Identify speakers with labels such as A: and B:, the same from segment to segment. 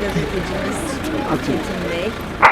A: gazetecimiz Çetin Bey.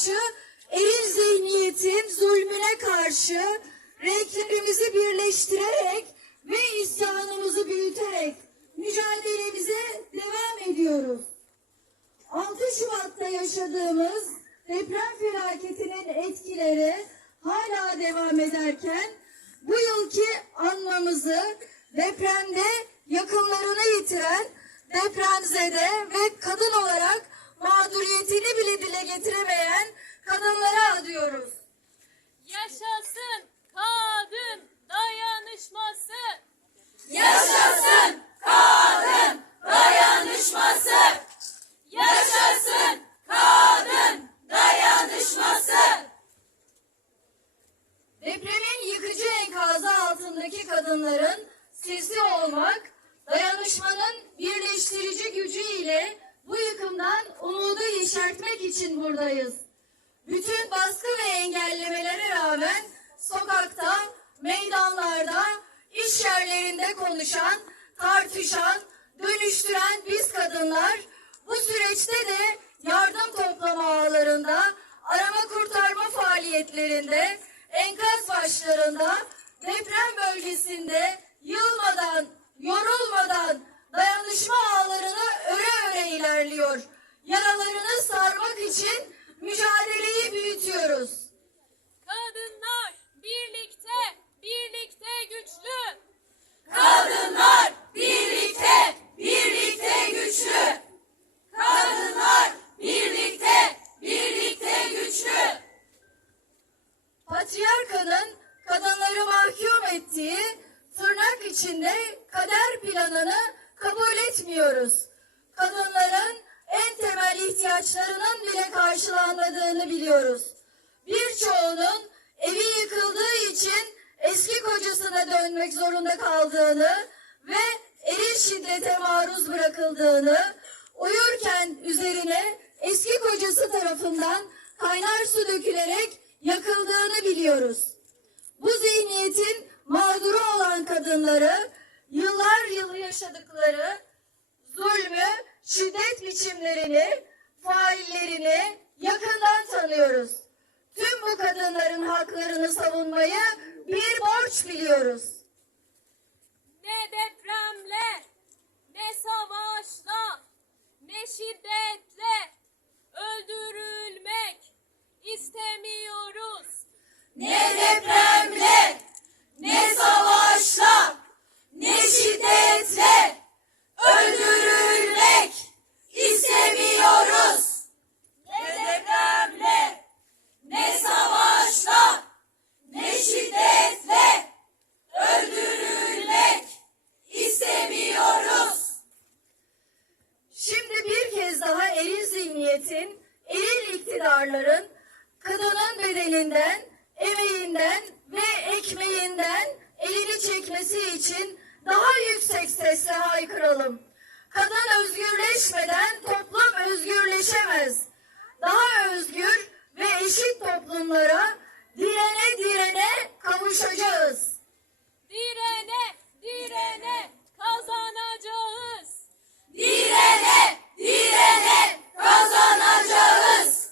B: Karşı eril zihniyetin zulmüne karşı renklerimizi birleştirerek ve isyanımızı büyüterek mücadelemize devam ediyoruz. 6 Şubat'ta yaşadığımız deprem felaketinin etkileri hala devam ederken bu yılki anmamızı depremde yakınlarını yitiren depremzede ve kadın olarak mağduriyetini bile dile getiremeyen kadınlara adıyoruz.
C: Yaşasın kadın dayanışması.
B: Yaşasın
C: kadın dayanışması. Yaşasın kadın dayanışması.
B: Depremin yıkıcı enkazı altındaki kadınların sesi olmak, dayanışmanın birleştirici gücü ile bu yıkımdan umudu yeşertmek için buradayız. Bütün baskı ve engellemelere rağmen sokakta, meydanlarda, iş yerlerinde konuşan, tartışan, dönüştüren biz kadınlar bu süreçte de yardım toplama ağlarında, arama kurtarma faaliyetlerinde, enkaz başlarında, deprem bölgesinde içinde kader planını kabul etmiyoruz. Kadınların en temel ihtiyaçlarının bile karşılanmadığını biliyoruz. Birçoğunun evi yıkıldığı için eski kocasına dönmek zorunda kaldığını ve eril şiddete maruz bırakıldığını, uyurken üzerine eski kocası tarafından kaynar su dökülerek yakıldığını biliyoruz. Bu zihniyetin mağduru olan kadınları yıllar yılı yaşadıkları zulmü, şiddet biçimlerini, faillerini yakından tanıyoruz. Tüm bu kadınların haklarını savunmayı bir borç biliyoruz.
C: Ne depremle, ne savaşla, ne şiddetle öldürülmek istemiyoruz.
B: Ne depremle, ne savaşla, ne şiddetle öldürülmek istemiyoruz.
C: Ne depremle,
B: kadının bedeninden, emeğinden ve ekmeğinden elini çekmesi için daha yüksek sesle haykıralım. Kadın özgürleşmeden toplum özgürleşemez. Daha özgür ve eşit toplumlara direne direne kavuşacağız.
C: Direne, direne kazanacağız.
B: Direne, direne kazanacağız.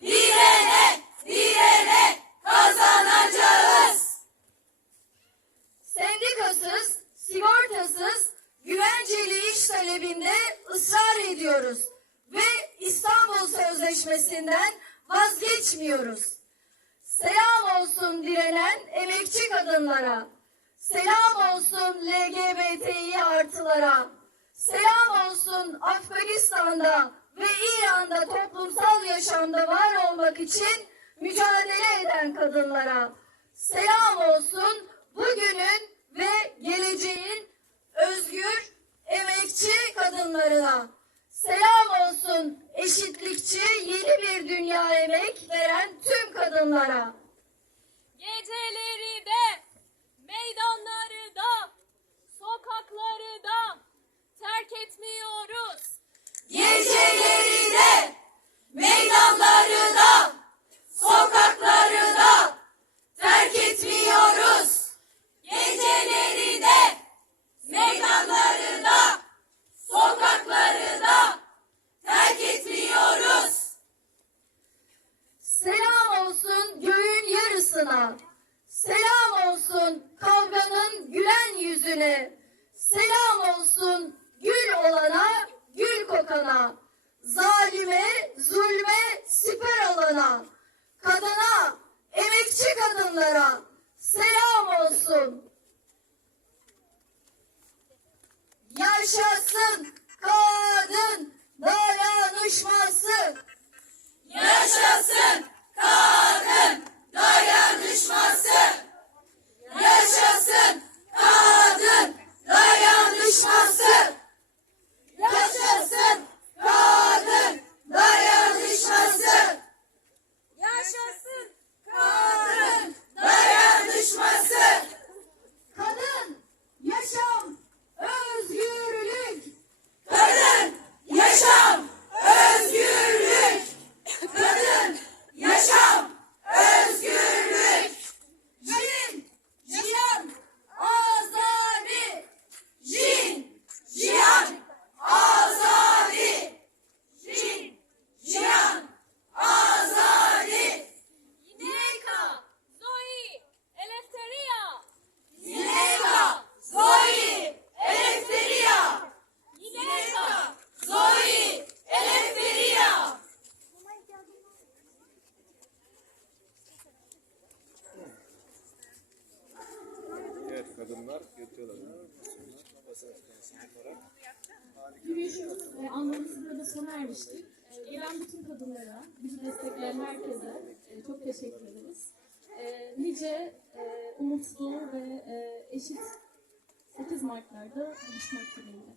B: Direne, direne kazanacağız. Sendikasız, sigortasız, güvenceli iş talebinde ısrar ediyoruz ve İstanbul Sözleşmesi'nden vazgeçmiyoruz. Selam olsun direnen emekçi kadınlara. Selam olsun LGBTİ artılara. Selam olsun Afganistan'da ve İran'da toplumsal yaşamda var olmak için mücadele eden kadınlara. Selam olsun bugünün yarısına. Selam olsun kavganın gülen yüzüne. Selam olsun gül olana, gül kokana. Zalime, zulme siper olana. Kadına, emekçi kadınlara selam olsun. Yaşasın kadın dayanışması. Yaşasın kadın dayanışması. Yaşasın kadın dayanışması. Yaşasın kadın dayanışması. Yaşasın kadın dayanışması. Kadın yaşam özgürlük. Kadın yaşam özgürlük. Kadın yaşam özgürlük. Cin, cihan, azadi. Cin, cihan, azadi. Cin, cihan, azadi.
C: Zineka, Zoe, Eleftheria,
B: Zineka, Zoe, Eleftheria. Zineka, Zoe, Eleftheria.
D: Evet kadınlar yatıyorlar.
E: Yürüyüşümüz e, anlamımız burada sona ermiştir. E, gelen bütün kadınlara, bizi destekleyen herkese e, çok teşekkür ederiz. E, nice e, umutlu ve e, eşit 8 Mart'larda buluşmak dileğiyle.